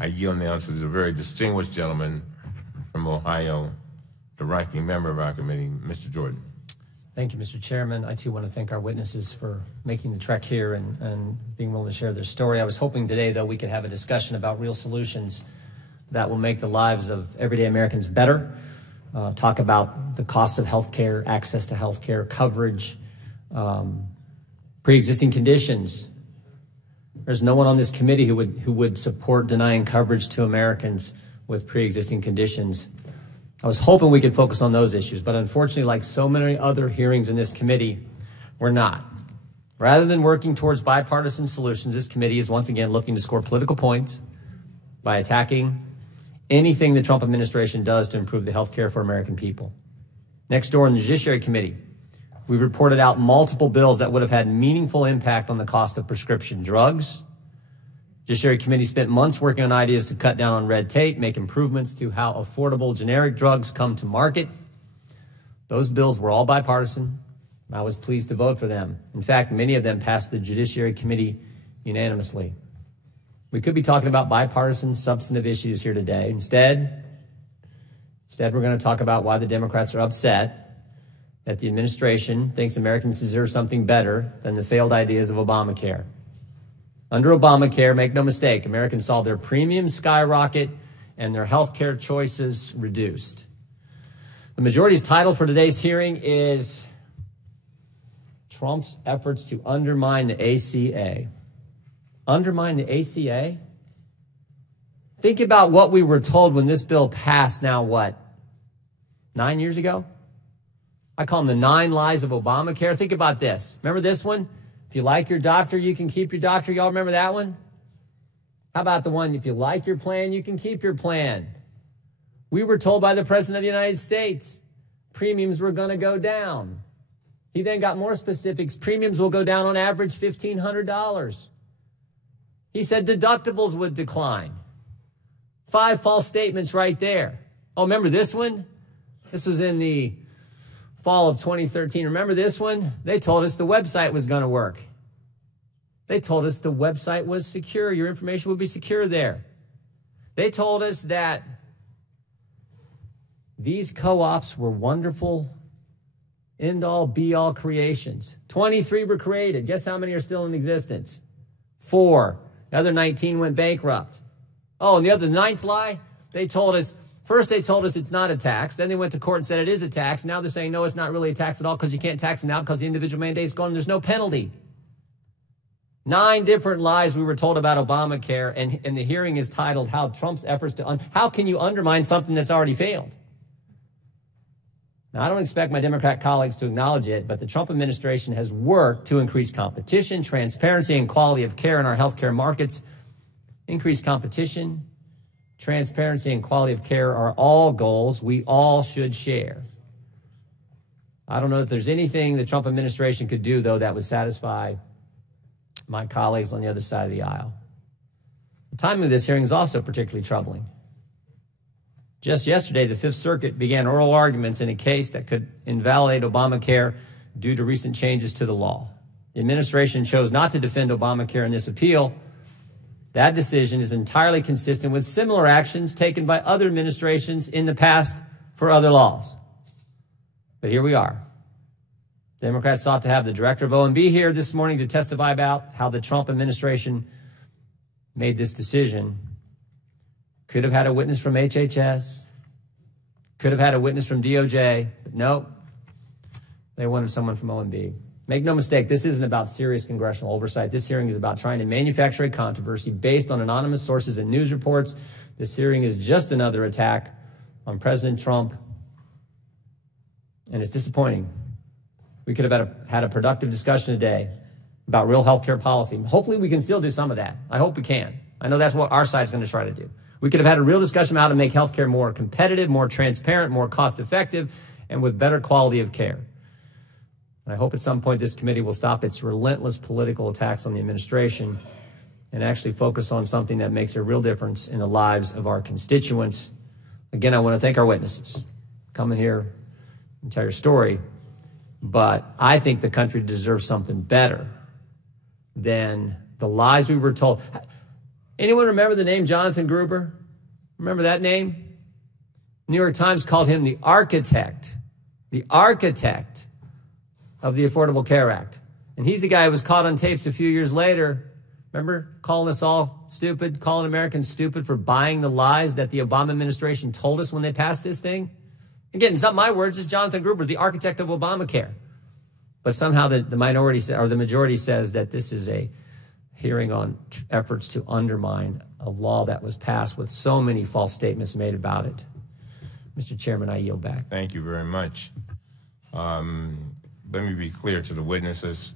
I yield now to the very distinguished gentleman from Ohio, the ranking member of our committee, Mr. Jordan. Thank you, Mr. Chairman. I, too, want to thank our witnesses for making the trek here and being willing to share their story. I was hoping today, though, we could have a discussion about real solutions that will make the lives of everyday Americans better, talk about the cost of health care, access to health care, coverage, pre-existing conditions. There's no one on this committee who would support denying coverage to Americans with pre-existing conditions. I was hoping we could focus on those issues, but unfortunately, like so many other hearings in this committee, we're not. Rather than working towards bipartisan solutions, this committee is once again looking to score political points by attacking anything the Trump administration does to improve the health care for American people. Next door in the Judiciary Committee, we've reported out multiple bills that would have had meaningful impact on the cost of prescription drugs. Judiciary Committee spent months working on ideas to cut down on red tape, make improvements to how affordable generic drugs come to market. Those bills were all bipartisan. I was pleased to vote for them. In fact, many of them passed the Judiciary Committee unanimously. We could be talking about bipartisan substantive issues here today. Instead, we're going to talk about why the Democrats are upset that the administration thinks Americans deserve something better than the failed ideas of Obamacare. Under Obamacare, make no mistake, Americans saw their premiums skyrocket and their health care choices reduced. The majority's title for today's hearing is Trump's efforts to undermine the ACA. Undermine the ACA? Think about what we were told when this bill passed now, what, 9 years ago? I call them the 9 lies of Obamacare. Think about this. Remember this one? If you like your doctor, you can keep your doctor. Y'all remember that one? How about the one, if you like your plan, you can keep your plan? We were told by the President of the United States premiums were going to go down. He then got more specifics. Premiums will go down on average $1,500. He said deductibles would decline. 5 false statements right there. Oh, remember this one? This was in the fall of 2013. Remember this one? They told us the website was going to work. They told us the website was secure. Your information would be secure there. They told us that these co-ops were wonderful, end-all, be-all creations. 23 were created. Guess how many are still in existence? 4. The other 19 went bankrupt. Oh, and the other 9th lie, first they told us it's not a tax. Then they went to court and said it is a tax. Now they're saying, no, it's not really a tax at all because you can't tax them now because the individual mandate's gone and there's no penalty. 9 different lies we were told about Obamacare, and the hearing is titled, How Trump's Efforts to How Can You Undermine Something That's Already Failed? Now, I don't expect my Democrat colleagues to acknowledge it, but the Trump administration has worked to increase competition, transparency, and quality of care in our healthcare markets. Increased competition, transparency, and quality of care are all goals we all should share. I don't know if there's anything the Trump administration could do, though, that would satisfy my colleagues on the other side of the aisle. The timing of this hearing is also particularly troubling. Just yesterday, the Fifth Circuit began oral arguments in a case that could invalidate Obamacare due to recent changes to the law. The administration chose not to defend Obamacare in this appeal. That decision is entirely consistent with similar actions taken by other administrations in the past for other laws. But here we are. Democrats sought to have the director of OMB here this morning to testify about how the Trump administration made this decision. Could have had a witness from HHS, could have had a witness from DOJ, but nope, they wanted someone from OMB. Make no mistake, this isn't about serious congressional oversight. This hearing is about trying to manufacture a controversy based on anonymous sources and news reports. This hearing is just another attack on President Trump, and it's disappointing. We could have had a productive discussion today about real health care policy. Hopefully we can still do some of that. I hope we can. I know that's what our side's going to try to do. We could have had a real discussion about how to make healthcare more competitive, more transparent, more cost-effective, and with better quality of care. And I hope at some point this committee will stop its relentless political attacks on the administration and actually focus on something that makes a real difference in the lives of our constituents. Again, I want to thank our witnesses. Come in here and tell your story. But I think the country deserves something better than the lies we were told. Anyone remember the name Jonathan Gruber? Remember that name? New York Times called him the architect of the Affordable Care Act. And he's the guy who was caught on tapes a few years later. Remember calling us all stupid, calling Americans stupid for buying the lies that the Obama administration told us when they passed this thing? Again, it's not my words, it's Jonathan Gruber, the architect of Obamacare. But somehow the minority or the majority says that this is a hearing on efforts to undermine a law that was passed with so many false statements made about it. Mr. Chairman, I yield back. Thank you very much. Let me be clear to the witnesses.